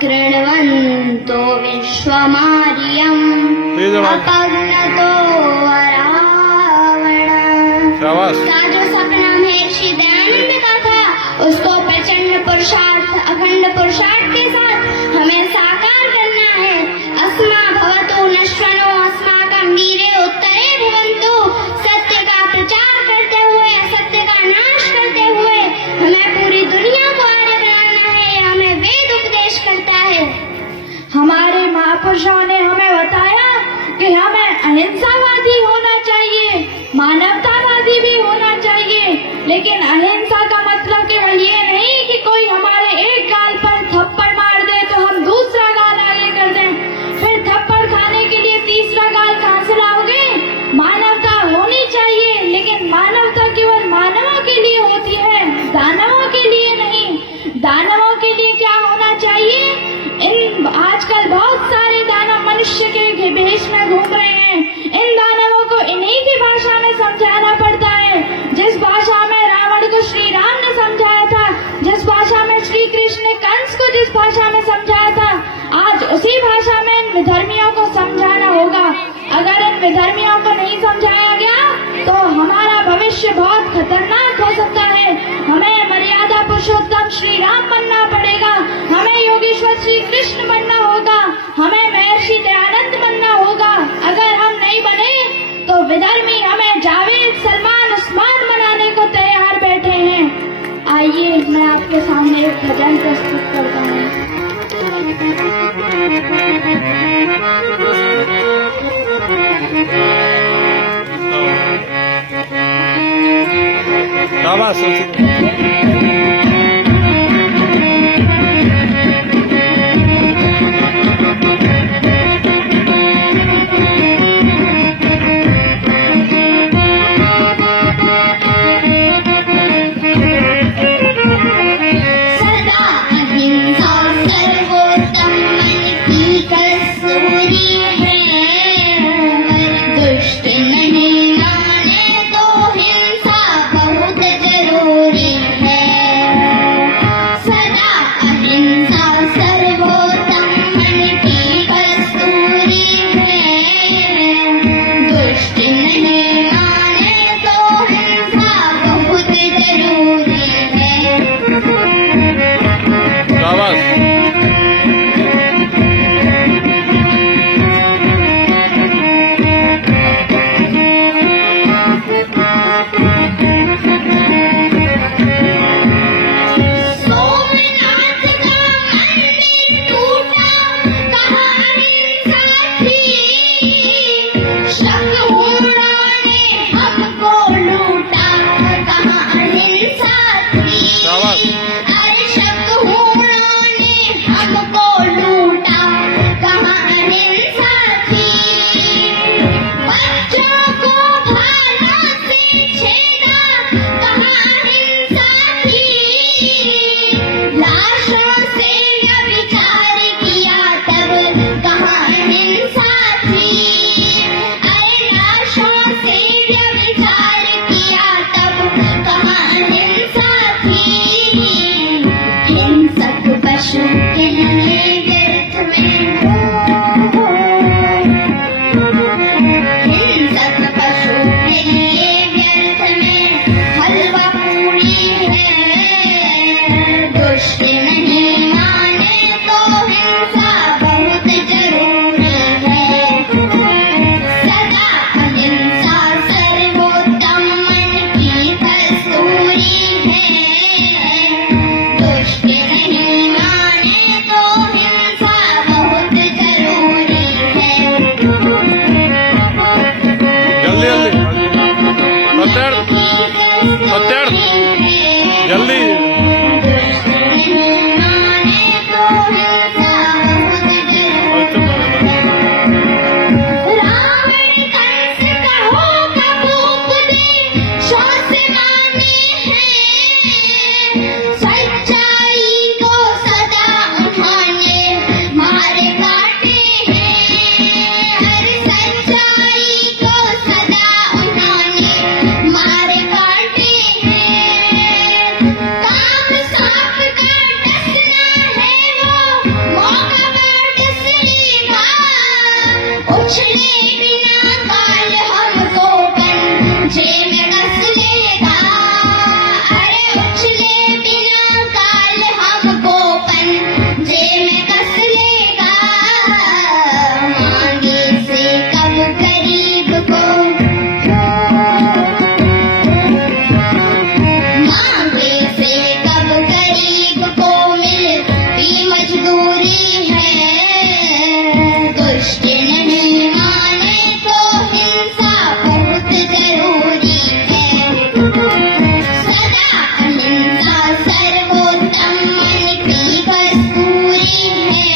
कृण्वन्तो विश्वमार्यम् अपग्नतो रावण। का जो सपना महर्षि दयानंद का था, उसको प्रचंड पुरुषार्थ, अखंड पुरुषार्थ के साथ हमें साकार करना है। अस्मा भवतु नश्वनो अस्माकं वीरे उत्तरे भवन्तु। सत्य का प्रचार करते हुए, असत्य का नाश करते हुए हमें पूरी दुनिया को आगे बढ़ाना है। हमें वेद उपदेश करता है। हमारे महापुरुषों ने हमें बताया कि हमें अहिंसावादी होना चाहिए, मानवतावादी भी होना चाहिए। लेकिन अहिंसा का मतलब केवल ये नहीं कि कोई हमारे एक गाल पर थप्पड़ मार दे तो हम दूसरा गाल आगे कर दें, फिर थप्पड़ खाने के लिए तीसरा गाल कहां से लाओगे। मानवता होनी चाहिए, लेकिन मानवता केवल मानवों के लिए होती है, दानवों के लिए नहीं। दानवों के लिए क्या होना चाहिए? आजकल बहुत सारे दानव मनुष्य के भेष में घूम रहे हैं। इन दानवों को इन्हीं की भाषा में समझाना पड़ता है, जिस भाषा में रावण को श्री राम ने समझाया था, जिस भाषा में श्री कृष्ण ने कंस को जिस भाषा में समझाया था, आज उसी भाषा में इन विधर्मियों को समझाना होगा। अगर इन विधर्मियों को नहीं समझाया गया तो हमारा भविष्य बहुत खतरनाक हो सकता है। हमें मर्यादा पुरुषोत्तम श्री राम बनना पड़ेगा, हमें योगेश्वर श्री कृष्ण बनना होगा, हमें महर्षि दयानंद बनना होगा। अगर हम नहीं बने तो विधर्मी हमें जावेद, सलमान, उस्मान बनाने को तैयार बैठे हैं। आइए मैं आपके सामने एक भजन प्रस्तुत करता हूँ। दुष्ट नहीं माने तो उछले बिना काल हमको पंजे में कस लेगा। अरे उछले बिना काल हमको पंजे में कस लेगा। मांगे से कब गरीब को, मांगे से कब गरीब को मिलती मजदूरी है। दुष्ट नहीं माने तो हिंसा बहुत जरूरी है। सदा अहिंसा सर्वोत्तम मन की कस्तूरी है।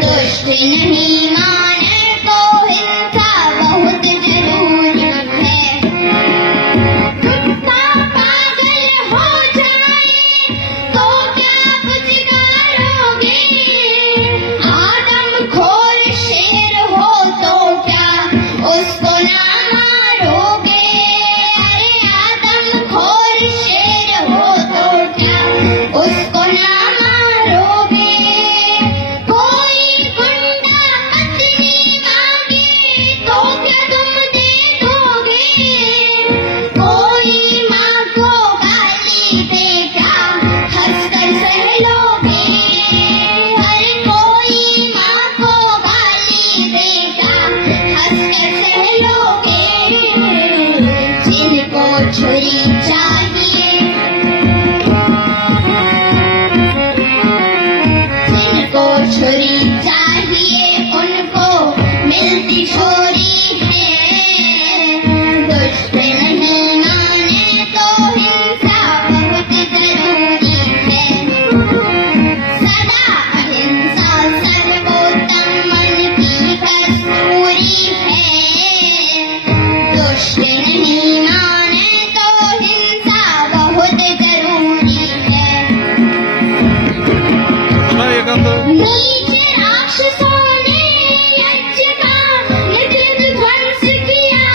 दुष्ट नहीं माने तो हिंसा बहुत जरूरी है। कुत्ता पागल हो जाए तो क्या पुचकारोगे। आदमखोर शेर हो तो क्या उसको ना मारोगे। अरे आदमखोर शेर हो तो क्या उसको ना मारोगे। कोई गुंडा पत्नी मांगे तो क्या तुम दे दोगे। कोई माँ को गाली दे क्या हंसकर सह लोगे। अरे कोई माँ को गाली दे क्या हंसकर सह लोगे। जिनको छुरी चाहिए, जिनको छुरी चाहिए उनको मिलती छोरी है। दुष्ट नहीं माने तो हिंसा बहुत जरूरी है। सदा अहिंसा सर्वोत्तम मन की कस्तूरी है। दुष्ट नहीं माने तो हिंसा बहुत जरूरी है। नीच राक्षसों ने यज्ञ का नित्य ध्वंस किया।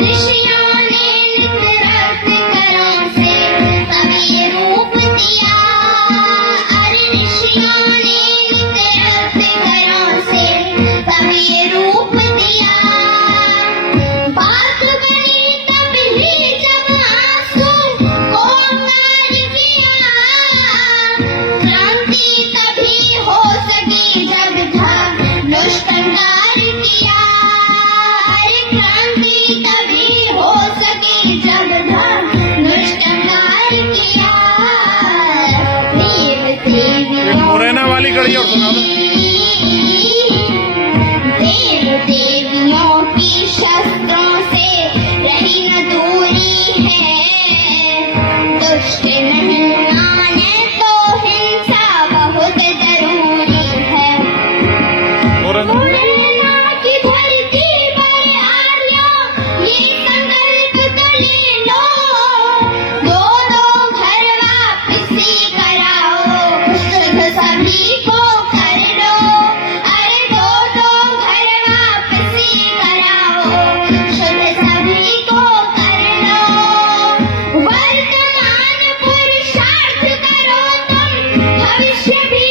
ऋषियों ने नित्य रक्त करों से तभी रूप दिया। अरे ऋषियों ने नित्य रक्त करों से तभी रूप दिया। बात बनी तभी जब आंसू को अंगार किया। क्रांति तभी हो सकी जब धनुष कंगार किया। अरे क्रांति तभी हो सकी जब धनुष कंगार किया। देव देवियों मुरैना वाली कड़ी और सुना दो। देव देवियों की शस्त्रों से रही न दूरी है। दुष्ट नहीं माने तो हिंसा बहुत जरूरी है। मुरैना की धरती पर आर्यों ये संकल्प तो ले लो। दो दो घर वापसी कराओ, शुद्ध सभी को कर लो। अरे दो दो घर वापसी कराओ, शुद्ध सभी को कर लो। वर्तमान पुरुषार्थ करो तुम, भविष्य भी